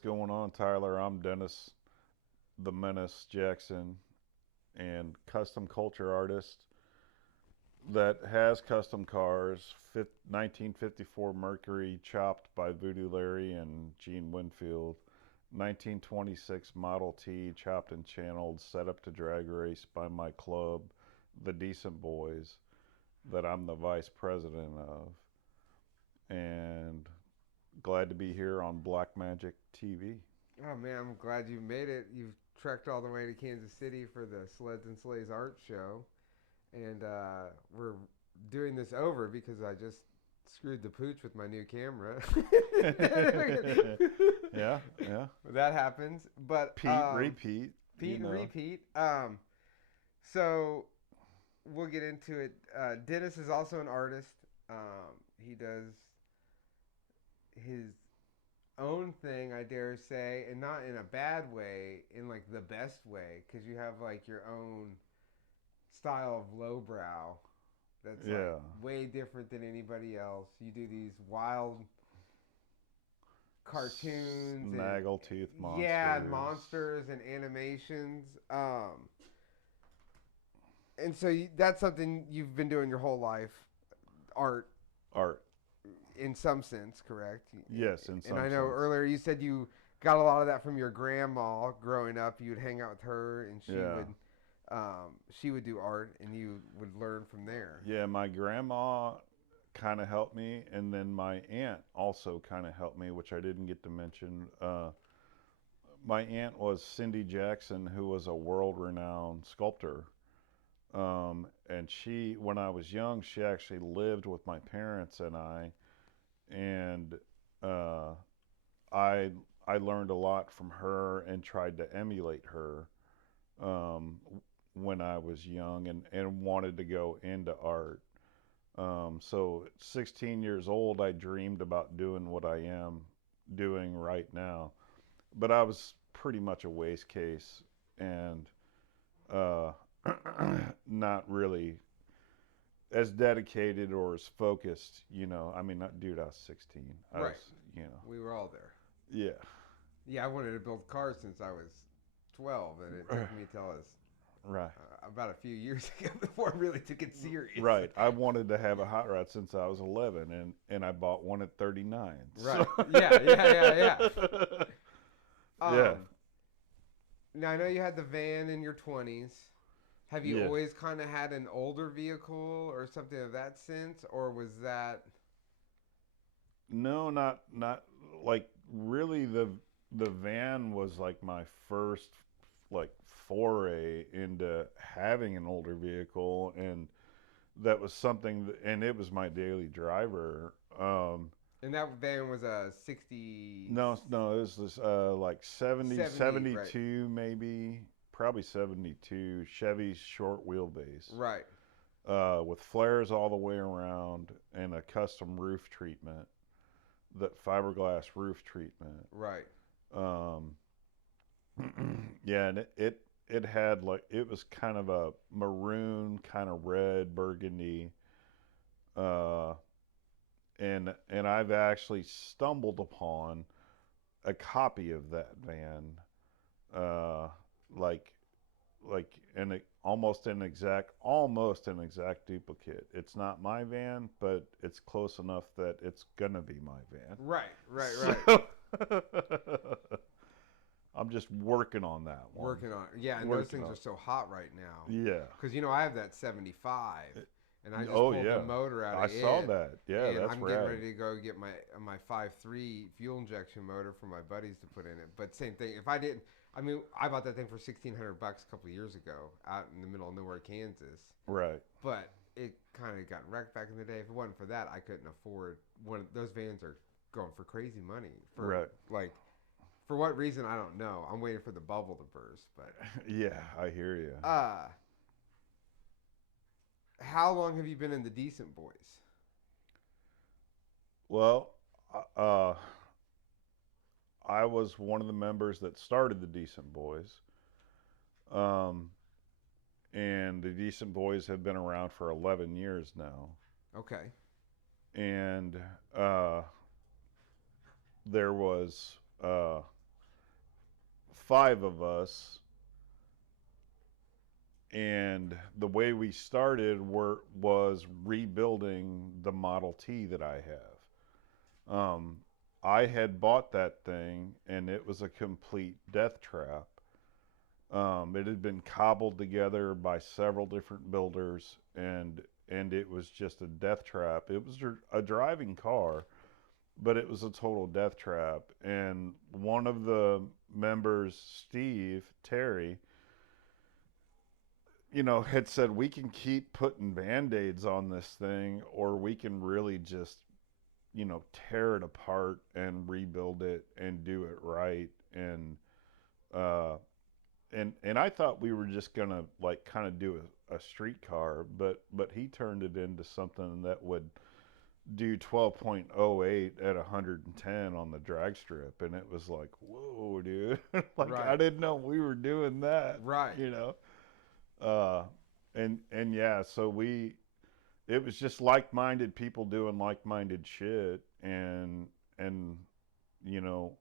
what's going on, Tyler? I'm Dennis, the Menace Jackson, and custom culture artist that has custom cars. 1954 Mercury chopped by Voodoo Larry and Gene Winfield. 1926 Model T chopped and channeled, set up to drag race by my club, the Decent Boys, that I'm the vice president of. And glad to be here on Black Magic TV. Oh man, I'm glad you made it. You've trekked all the way to Kansas City for the Sleds and Sleighs art show, and we're doing this over because I just screwed the pooch with my new camera. Yeah, yeah. That happens, but Pete, repeat, Pete and repeat. So we'll get into it. Dennis is also an artist. He does his own thing, I dare say, and not in a bad way, in like the best way, because you have like your own style of lowbrow that's like Yeah. way different than anybody else. You do these wild cartoons and Snaggletooth yeah, and monsters. monsters and animations. And so that's something you've been doing your whole life, art Art. in some sense, correct? Yes, in And some I know sense. earlier you said you got a lot of that from your grandma growing up. You'd hang out with her, and Yeah. she would do art, and you would learn from there. Yeah, my grandma kind of helped me, and then my aunt also kind of helped me, which I didn't get to mention. My aunt was Cindy Jackson, who was a world renowned sculptor. And she, when I was young, she actually lived with my parents and I, and uh, I I learned a lot from her and tried to emulate her um, when I was young and wanted to go into art. So at 16 years old, I dreamed about doing what I am doing right now, but I was pretty much a waste case and uh, not really as dedicated or as focused. I mean, not dude. I was 16. I Right. was, We were all there. yeah. Yeah, I wanted to build cars since I was 12, and it took me till I was Right. about a few years ago before I really took it serious. Right. I wanted to have a hot rod since I was 11, and I bought one at 39. So, Right. Yeah, yeah, yeah, yeah. yeah, Now I know you had the van in your 20s. Have you yeah. always kind of had an older vehicle or something of that sense, or was that No, not like really. The van was like my first like foray into having an older vehicle, and that was something and it was my daily driver. and that van was a 60 No, no, it was this like 70, 70, right? 72 maybe, probably 72 Chevy short wheelbase, Right, with flares all the way around and a custom roof treatment, that fiberglass roof treatment. right. Um, yeah, and it had like, it was kind of a maroon, kind of red burgundy, uh, and I've actually stumbled upon a copy of that van, uh, like almost an exact duplicate. It's not my van, but it's close enough that it's gonna be my van. Right, right, right. So I'm just working on that one. Working on it. Yeah, and those Working things are on. so hot right now. Yeah. Because, I have that 75, and I just Oh pulled the yeah. motor out I of saw it, that. Yeah, and that's I'm getting ready rad. to go get my 5.3 fuel injection motor for my buddies to put in it. But same thing. If I didn't, I mean, I bought that thing for $1,600 a couple of years ago out in the middle of nowhere, Kansas. Right. But it kind of got wrecked back in the day. If it wasn't for that, I couldn't afford one. Those vans are going for crazy money for Right. like for what reason I don't know. I'm waiting for the bubble to burst. But Yeah, I hear you. uh, how long have you been in the Decent Boys? Well, uh, I was one of the members that started the Decent Boys. Um, and the Decent Boys have been around for 11 years now. Okay. And there was 5 of us, and the way we started was rebuilding the Model T that I have. I had bought that thing, and it was a complete death trap. It had been cobbled together by several different builders, and it was just a death trap. It was a driving car, but it was a total death trap. And one of the members, Steve Terry, had said we can keep putting band-aids on this thing, or we can really just, tear it apart and rebuild it and do it right. Uh, and I thought we were just gonna like kind of do a streetcar, but he turned it into something that would do 12.08 at 110 on the drag strip, and it was like, whoa, dude! Like I Right. didn't know we were doing that, Right. you know. Uh, and yeah, so it was just like-minded people doing like-minded shit, and you know,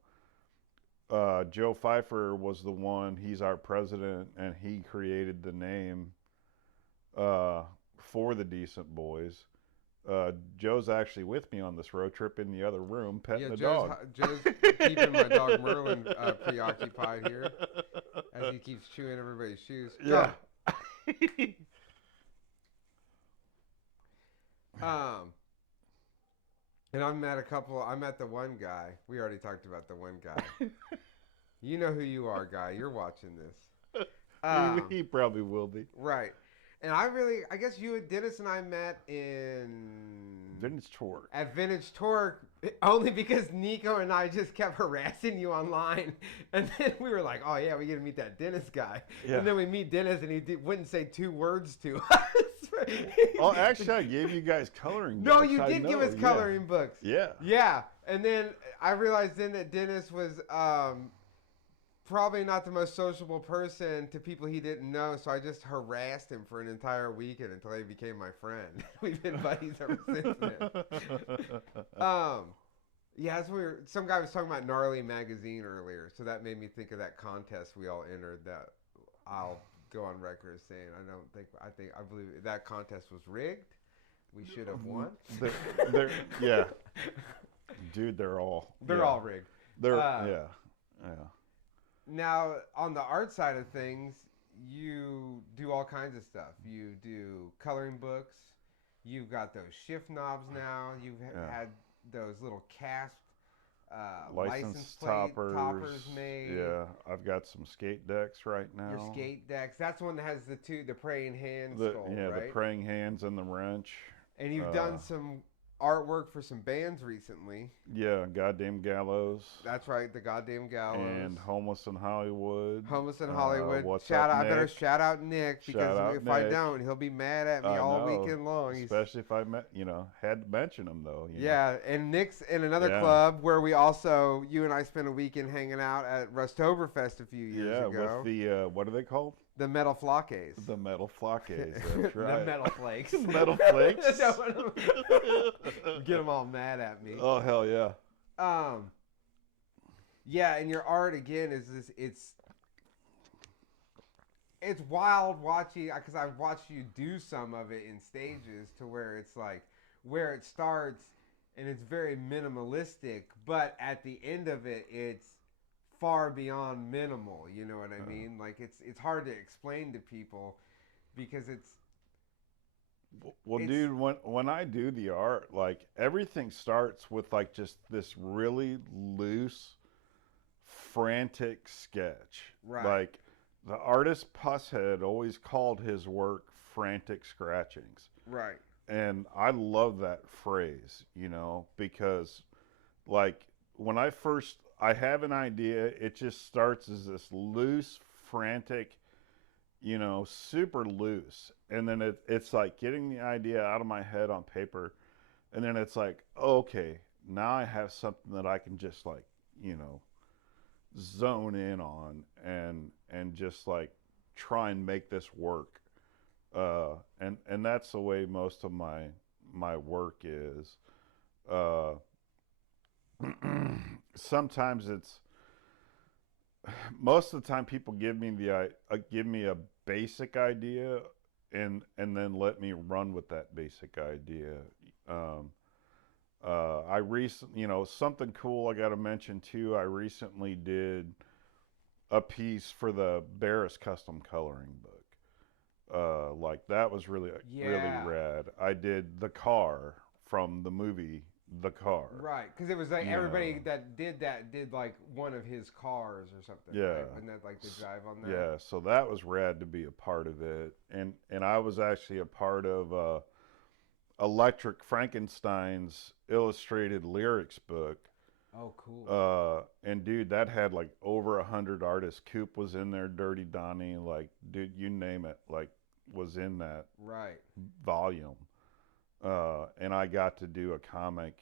Joe Pfeiffer was the one. He's our president, and he created the name uh, for the Decent Boys. Joe's actually with me on this road trip in the other room, petting Yeah, the dog. Joe's keeping my dog Merlin preoccupied here as he keeps chewing everybody's shoes. Yeah. Come. Um, and I met a couple. I met the one guy. We already talked about the one guy. You know who you are, guy. You're watching this. He probably will be. Right. And I guess you and Dennis and I met Vintage Torque. at Vintage Torque only because Nico and I just kept harassing you online. And then we were like, oh, yeah, we get to meet that Dennis guy. Yeah. And then we meet Dennis and he wouldn't say 2 words to us. Oh, actually, I gave you guys coloring No, books. you I did give know, us coloring books. Yeah. Yeah. And then I realized then that Dennis was probably not the most sociable person to people he didn't know, so I just harassed him for an entire weekend until he became my friend. We've been buddies ever since then. Yeah, that's weird. Some guy was talking about Gnarly Magazine earlier, so that made me think of that contest we all entered. That I'll go on record as saying I believe that contest was rigged. We should have won. Yeah, dude, they're all rigged. They're Uh, yeah. Now, on the art side of things, you do all kinds of stuff. You do coloring books. You've got those shift knobs now. You've had those little cast license plate toppers made. Yeah, I've got some skate decks right now. Your skate decks. That's one that has the praying hand skull, right? The praying hands and the wrench. And you've done some artwork for some bands recently. Yeah, Goddamn Gallows. That's right, the Goddamn Gallows. And Homeless in Hollywood. Homeless in Hollywood. What's shout up, out! Nick? I better shout out Nick because if I Nick. don't, he'll be mad at me I all know, weekend long. Especially if I had to mention him though. Yeah, and Nick's in another club where you and I spent a weekend hanging out at Rustoberfest a few years ago. Yeah, with the what are they called? The Metal Flockays. The Metal Flockays. That's right. The Metal Flakes. Metal Flakes. Get them all mad at me. Oh hell yeah. Yeah, and your art again is this. It's wild watching because I've watched you do some of it in stages to where it's like where it starts and it's very minimalistic, but at the end of it, it's far beyond minimal. You know what I mean? Like it's hard to explain to people because it's. Well, dude, when I do the art, like everything starts with like just this really loose, frantic sketch. Right. Like the artist Pusshead always called his work frantic scratchings. Right. And I love that phrase, because like when I have an idea, it just starts as this loose, frantic, super loose. And then it's like getting the idea out of my head on paper. And then it's like, okay, now I have something that I can just like, zone in on and just like try and make this work. And that's the way most of my work is. Sometimes most of the time people give me a basic idea and then let me run with that basic idea. Um, I recently, something cool I got to mention too. I recently did a piece for the Barris custom coloring book. Like that was really Yeah. rad. I did the car from the movie The Car. Right, because it was like You everybody know, that did like one of his cars or something, yeah, right? Wasn't that like the drive on that? yeah. So that was rad to be a part of it, and I was actually a part of Electric Frankenstein's illustrated lyrics book. Oh, cool. And dude, that had like over 100 artists. Coop was in there, Dirty Donnie, like dude, you name it, like was in that Right, volume. And I got to do a comic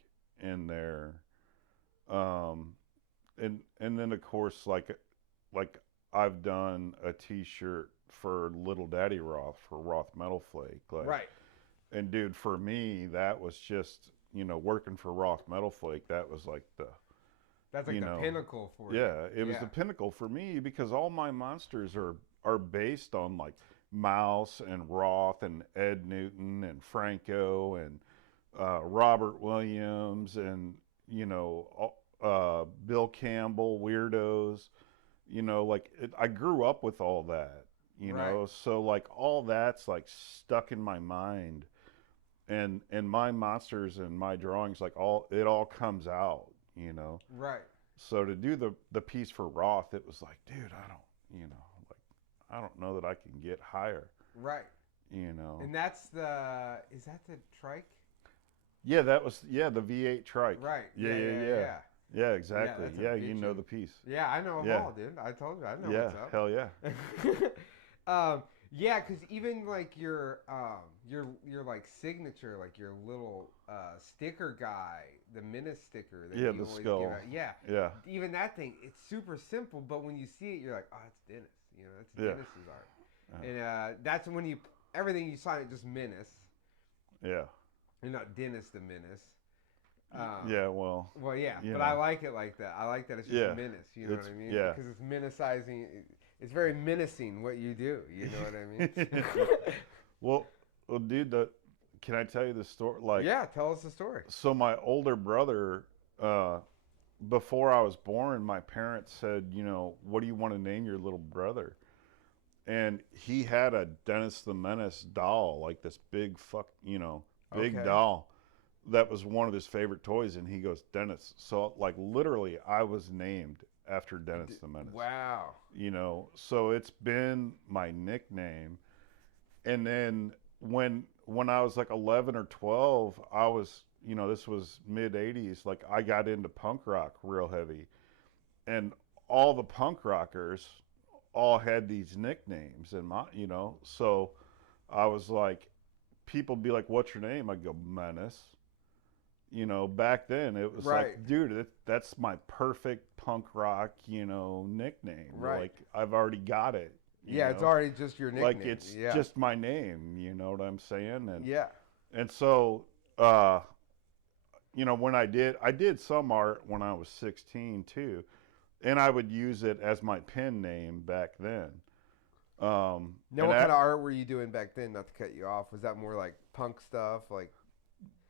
in there. Um, and then of course like I've done a T-shirt for Little Daddy Roth for Roth Metal Flake, like, right. and dude, for me that was just working for Roth Metal Flake. That was like the That's like you the know pinnacle for you. yeah, it was Yeah. the pinnacle for me because all my monsters are based on like Mouse and Roth and Ed Newton and Franco and Robert Williams and Bill Campbell, Weirdos. Like I grew up with all that. Right, So like all that's like stuck in my mind, and my monsters and my drawings, like all comes out. right, So to do the piece for Roth, it was like, dude, like I don't know that I can get higher. right. You know. And that's the is that the trike? Yeah, that was the V8 trike. Right. Yeah, Yeah, yeah, yeah, yeah. yeah. Yeah, Yeah, exactly. that's a Yeah, you know bitchin'. the piece. Yeah, I know them Yeah. all, dude. I told you, I know Yeah, what's up. hell yeah. Yeah, because even like your like signature, like your little sticker guy, the Menace sticker that Yeah, you the always give skull. out. Yeah, Yeah. even that thing, it's super simple, but when you see it, you're like, oh, it's Dennis. You know, that's Yeah. Dennis's art, Uh, and that's when you everything you sign it just Menace, yeah. and not Dennis the Menace. Yeah, well, Well, yeah, you but I know. like it like that. I like that it's just Yeah. menace. You know what It's I mean? yeah. Because it's menacizing. It's very menacing what you do. You know what I mean? well, well, dude, can I tell you the story? Like, Yeah, tell us the story. so my older brother, uh, before I was born, my parents said, what do you want to name your little brother? And he had a Dennis the Menace doll, like this big Okay. doll that was one of his favorite toys. And he goes, Dennis. So, like, literally, I was named after Dennis the Menace. Wow. So it's been my nickname. And then when I was like 11 or 12, I was, this was mid 80s, like I got into punk rock real heavy. And all the punk rockers all had these nicknames and so I was like, people be like, what's your name? I go, Menace. Back then it was like, Right. dude, that's my perfect punk rock, nickname. Right. Like I've already got it, Yeah, it's already just your like nickname. it's Yeah. just my name, you know what I'm saying? Yeah. And so uh when I did some art when I was 16 too, and I would use it as my pen name back then. Now, And what kind that, of art were you doing back then? Not to cut you off. Was that more like punk stuff? Like,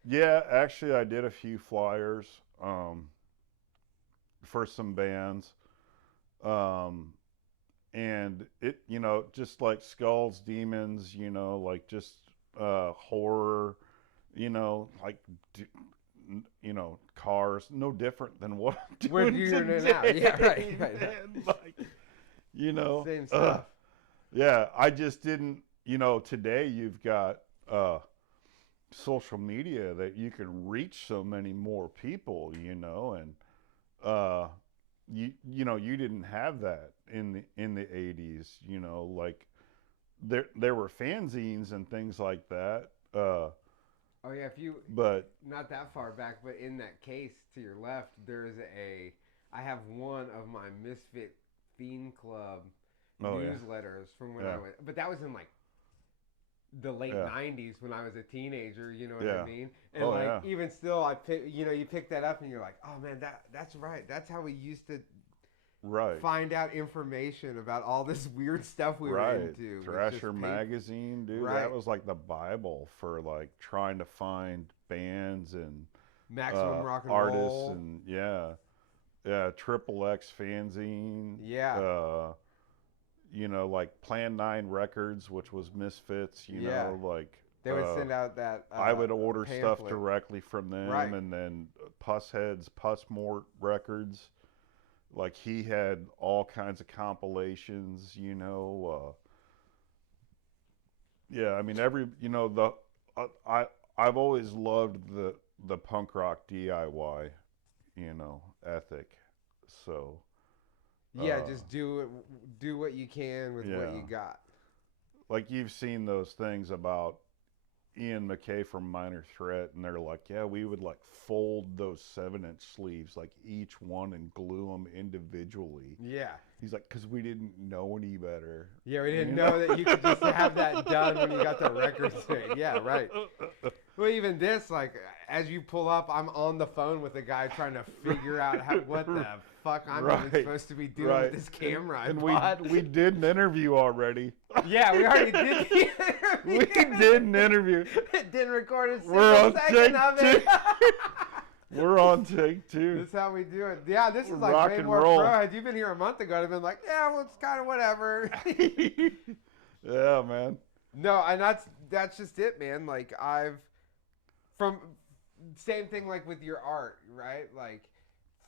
yeah, actually, I did a few flyers for some bands, um, and it, just like skulls, demons, like just horror, like cars, no different than what I'm what doing you're doing now? Yeah, right. today, Right. man. Like, you know, Same uh, stuff. yeah, I just didn't, today you've got social media that you can reach so many more people, and uh, you didn't have that in the 80s, like there were fanzines and things like that, Oh yeah, if you but not that far back, but in that case to your left, there is a. I have one of my Misfit Fiend Club oh yeah, newsletters from when I yeah, was, but that was in like the late yeah, '90s when I was a teenager. You know what I yeah, mean? And oh like yeah, even still, I pick. You pick that up and you're like, oh man, that's right. That's how we used to right, find out information about all this weird stuff we were right. into with Thrasher just paper. magazine, dude, that Right. was like the Bible for like trying to find bands and Maximum rock and artists roll. and yeah, yeah, Triple X fanzine, Yeah. uh, like Plan 9 Records, which was Misfits, Yeah. like They would send out that I would order stuff pamphlet. directly from them, Right. and then Pusshead's Pussmort Records, like he had all kinds of compilations, yeah, I mean the I've always loved the punk rock DIY, ethic. So, Yeah, uh, just do what you can with what yeah, you got. like you've seen those things about Ian McKay from Minor Threat, and they're like, yeah, we would like fold those 7-inch sleeves, like each one, and glue them individually. Yeah. He's like, because we didn't know any better, Yeah, we didn't you know? know that you could just have that done when you got the records made. Yeah, right. Well, even this, like, as you pull up, I'm on the phone with a guy trying to figure out what the fuck I'm even Right, supposed to be doing right. with this camera I And bought. we did an interview already. Yeah, we already did the We interview. did an interview. It didn't record a We're single on second take of two. it. We're on take two. This is how we do it. Yeah, this is like Rock way and more roll. pro. Had you been here a month ago, I'd have been like, yeah, well, it's kind of whatever. Yeah, man. No, and that's just it, man. Like from same thing like with your art, right? Like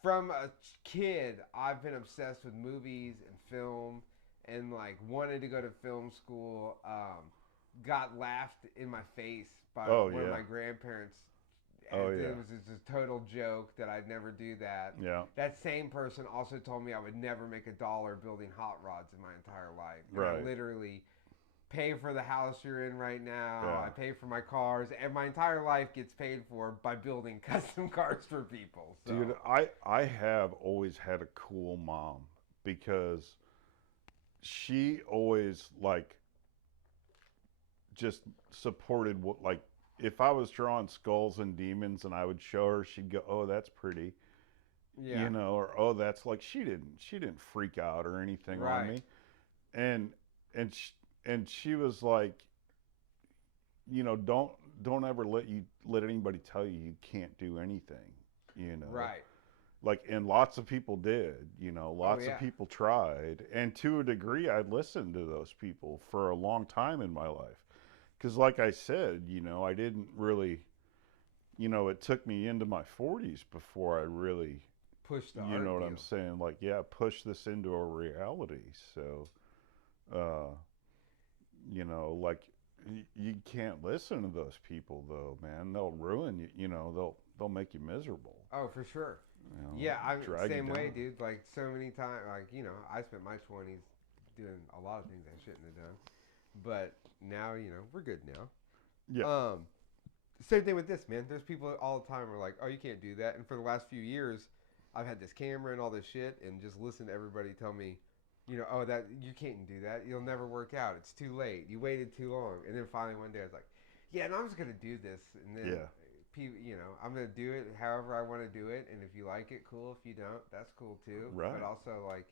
from a kid, I've been obsessed with movies and film, and like wanted to go to film school. Got laughed in my face by Oh one of yeah. my grandparents. Oh And yeah. it was just a total joke that I'd never do that. Yeah. That same person also told me I would never make $1 building hot rods in my entire life. And I Right. literally pay for the house you're in right now. Yeah. I pay for my cars, and my entire life gets paid for by building custom cars for people. So. Dude, I have always had a cool mom because she always like just supported what, like, if I was drawing skulls and demons and I would show her, she'd go, "Oh, that's pretty." Yeah. Or, "Oh, that's like," she didn't freak out or anything on Right. me. And and sh and she was like, don't ever let anybody tell you you can't do anything, you know. Right. Like, and lots of people did, Oh lots of yeah. people tried, and to a degree I listened to those people for a long time in my life, because like I said, I didn't really, it took me into my 40s before I really, Push the you know art what deal. I'm saying, like, yeah, push this into a reality. So uh like, you can't listen to those people though, man. They'll ruin you, they'll make you miserable, Oh, for sure. Yeah, I'm drag you same way, down. dude. Like so many times, like I spent my 20s doing a lot of things I shouldn't have done, but now we're good now. Yeah. Same thing with this, man. There's people all the time who are like, "Oh, you can't do that." And for the last few years, I've had this camera and all this shit, and just listen to everybody tell me, "Oh, that you can't do that. You'll never work out. It's too late. You waited too long." And then finally one day I was like, "Yeah, no, I'm just gonna do this." And then, Yeah. I'm gonna do it however I want to do it. And if you like it, cool. If you don't, that's cool too. Right. But also like,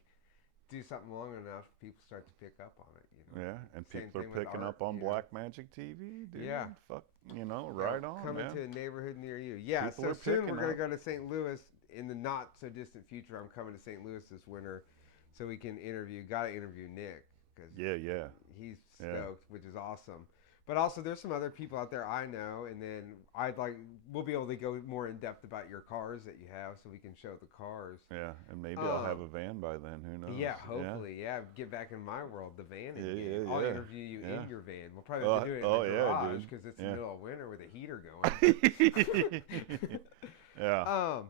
do something long enough, people start to pick up on it. Yeah, and Same people are thing with picking art, up on Black Magic TV, dude. Yeah. Fuck, right on, Coming man. to a neighborhood near you. Yeah, People so are soon we're picking going to up. go to St. Louis in the not so distant future. I'm coming to St. Louis this winter so we can got to interview Nick because Yeah, yeah. he's Yeah. stoked, which is awesome. But also, there's some other people out there I know, and then we'll be able to go more in depth about your cars that you have, so we can show the cars. Yeah, and maybe I'll have a van by then. Who knows? Yeah, hopefully, yeah. Get back in my world, the van Yeah, again. yeah, I'll yeah. interview you Yeah. in your van. We'll probably have to do it in Oh, the yeah, garage dude. because it's Yeah. the middle of winter with a heater going. Yeah.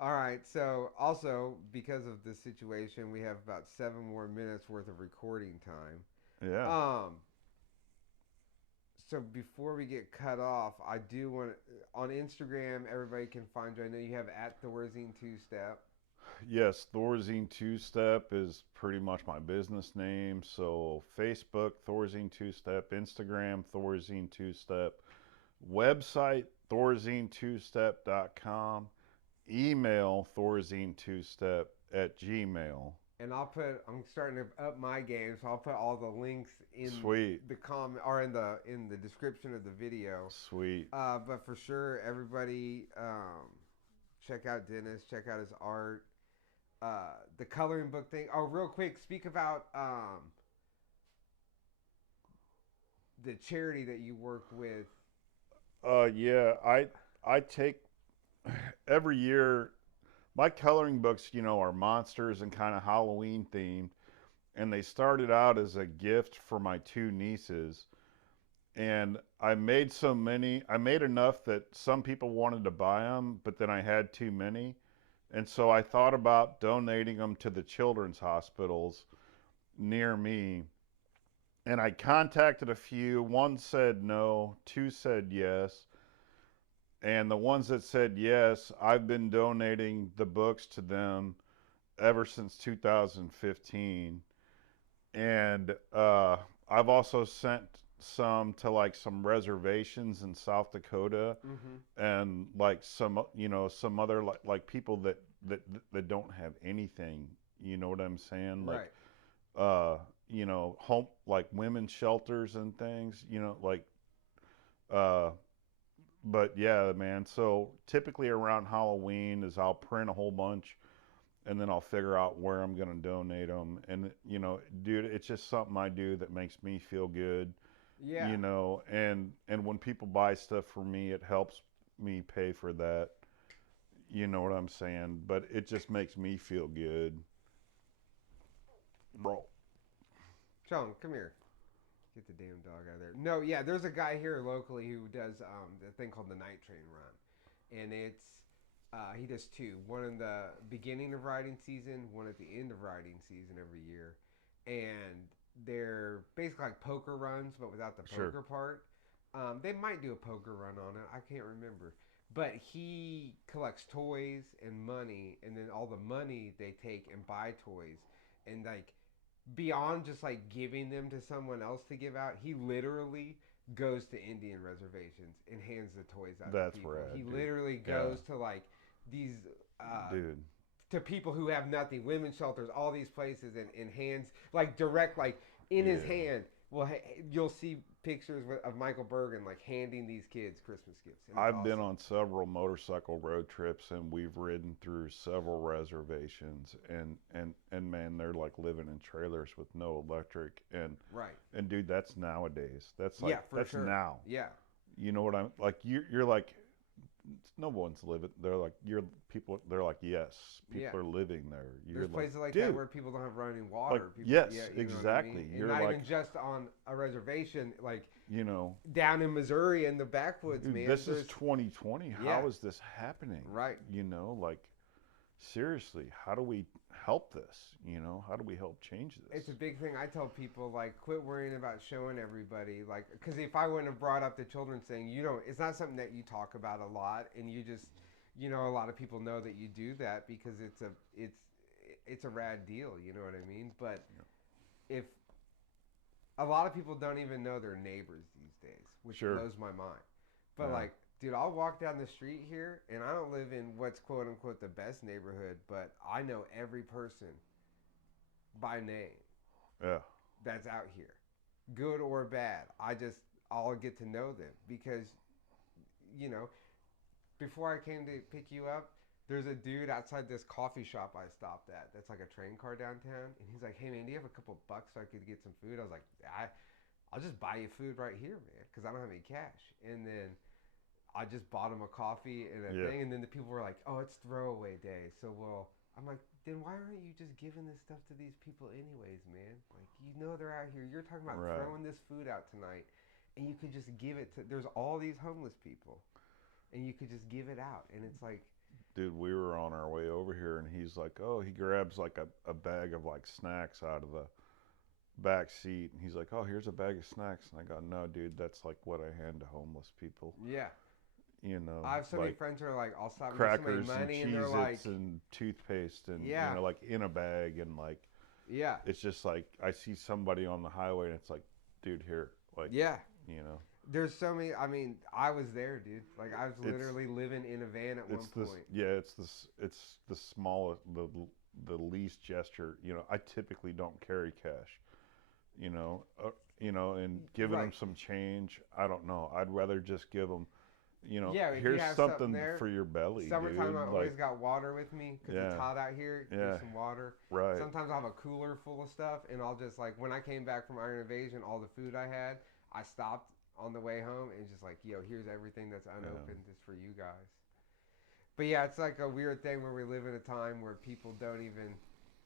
All right. So also because of this situation, we have about 7 more minutes worth of recording time. Yeah. So before we get cut off, I do want on Instagram. Everybody can find you. I know you have at Thorazine Two Step. Yes, Thorazine Two Step is pretty much my business name. So Facebook, Thorazine Two Step, Instagram, Thorazine Two Step, website, thorazine2step.com, email, thorazine2step at Gmail. And I'm starting to up my game, so I'll put all the links in Sweet. the comment or in the description of the video. Sweet. But for sure, everybody, check out Dennis. Check out his art. The coloring book thing. Oh, real quick, speak about the charity that you work with. Yeah, I take every year. My coloring books, are monsters and kind of Halloween themed, and they started out as a gift for my two nieces. And I made so many. I made enough that some people wanted to buy them, but then I had too many, and so I thought about donating them to the children's hospitals near me. And I contacted a few. One said no, two said yes. And the ones that said yes, I've been donating the books to them ever since 2015. And I've also sent some to like some reservations in South Dakota Mm-hmm. and like some other like people that that don't have anything. You know what I'm saying? Like Right. uh home like women's shelters and things. Uh but yeah, man. So typically around Halloween is I'll print a whole bunch and then I'll figure out where I'm going to donate them. And dude, it's just something I do that makes me feel good. Yeah. And when people buy stuff for me, it helps me pay for that. You know what I'm saying? But it just makes me feel good, bro. Sean, come here. Get the damn dog out of there. No, yeah, there's a guy here locally who does the thing called the Night Train Run, and he does two. One in the beginning of riding season, one at the end of riding season every year, and they're basically like poker runs, but without the Sure. poker part. They might do a poker run on it. I can't remember. But he collects toys and money, and then all the money they take and buy toys, and like beyond just like giving them to someone else to give out, he literally goes to Indian reservations and hands the toys out to That's people. He rad, dude. literally Yeah, goes to like these dude. to people who have nothing, women's shelters, all these places, and hands like direct like in his Yeah. hand. Well, you'll see pictures of Michael Bergen like handing these kids Christmas gifts, and it's I've been awesome. on several motorcycle road trips and we've ridden through several reservations and man, they're like living in trailers with no electric Right. and dude, that's nowadays. That's like Yeah, for that's sure. now. Yeah. You know what I'm like you're like no one's living. They're like you're people. They're like yes, Yeah. people are living there. You're There's like places like that dude, where people don't have running like water. People, yes, yeah, you know what I mean. exactly. And You're not like even just on a reservation, like you know, down in Missouri in the backwoods, dude, man. this is There's 2020. yeah, How is this happening? right. Like seriously, how do we help this? How do we help change this? It's a big thing. I tell people like quit worrying about showing everybody, like because if I wouldn't have brought up the children's thing, it's not something that you talk about a lot, and you just, a lot of people know that you do that because it's a rad deal. You know what I mean? But if a lot of people don't even know their neighbors these days, which Sure. blows my mind. But Yeah. like, dude, I'll walk down the street here, and I don't live in what's quote unquote the best neighborhood, but I know every person by name Yeah. that's out here, good or bad. I'll get to know them because, you know, before I came to pick you up, there's a dude outside this coffee shop I stopped at. That's like a train car downtown, and he's like, "Hey man, do you have a couple bucks so I could get some food?" I was like, I'll just buy you food right here, man, because I don't have any cash." And then I just bought him a coffee and a Yeah. thing, and then the people were like, "Oh, it's throwaway day." So I'm like, then why aren't you just giving this stuff to these people anyways, man? Like they're out here. You're talking about Right. throwing this food out tonight, and you could just give it to. There's all these homeless people, and you could just give it out, and it's like, Dude, we were on our way over here and he's like, oh, he grabs like a bag of like snacks out of the back seat and he's like, oh, here's a bag of snacks. And I go, no, dude, that's like what I hand to homeless people. yeah. I have so many Like friends who are like, I'll stop and give somebody crackers and money, and they're Cheez like, Its and toothpaste and, yeah, like in a bag. And like, yeah, it's just like, I see somebody on the highway and it's like, dude, here. Like, yeah. you know, There's so many. I mean, I was there, dude. Like I was it's, literally living in a van at one it's this, point. yeah, it's the smallest, the least gesture. You know, I typically don't carry cash. You know, and giving them Right. some change. I don't know. I'd rather just give them. Yeah, if you Here's have something something there. for your belly, Summertime, I dude. always Like, got water with me because it's yeah, hot out here. Here's yeah, some water. right, Sometimes I'll have a cooler full of stuff, and I'll just like when I came back from Iron Invasion, all the food I had, I stopped on the way home and just like, yo, here's everything that's yeah. unopened, just for you guys. But yeah, it's like a weird thing where we live in a time where people don't even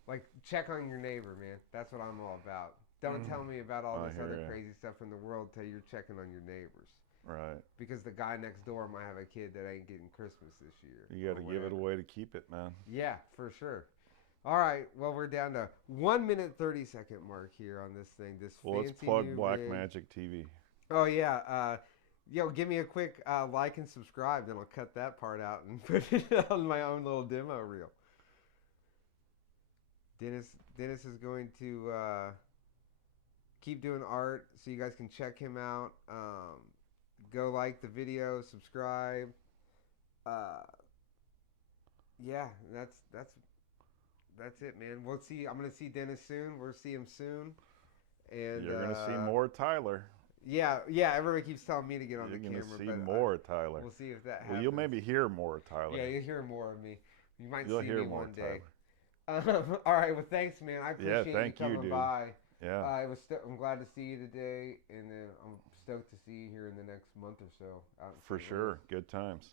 like check on your neighbor, man. That's what I'm all about. Don't Mm. tell me about all I this other hear ya. crazy stuff in the world till you're checking on your neighbors. Right. Because the guy next door might have a kid that ain't getting Christmas this year You got or to give it whatever. away to keep it, man. Yeah, for sure. All right, well we're down to 1 minute 30 second mark here on this thing. This Well, let's fancy plug new Black rig. Magic TV. Oh yeah, yo, give me a quick like and subscribe, then I'll cut that part out and put it on my own little demo reel. Dennis, Dennis is going to keep doing art, so you guys can check him out. Go like the video, subscribe. Uh, yeah, that's it, man. We'll see. I'm gonna see Dennis soon. We'll see him soon. And You're gonna see more Tyler. yeah, yeah. Everybody keeps telling me to get on You're the gonna camera, see but more Tyler. we'll see if that Well, you'll happens. maybe hear more Tyler. Yeah, you'll hear more of me. You might You'll see hear me more one day. Tyler. All right. Well, thanks, man. I Yeah, appreciate you thank you, coming dude. by. Yeah, I'm glad to see you today, and I'm stoked to see you here in the next month or so out in for St. Louis. sure. Good times.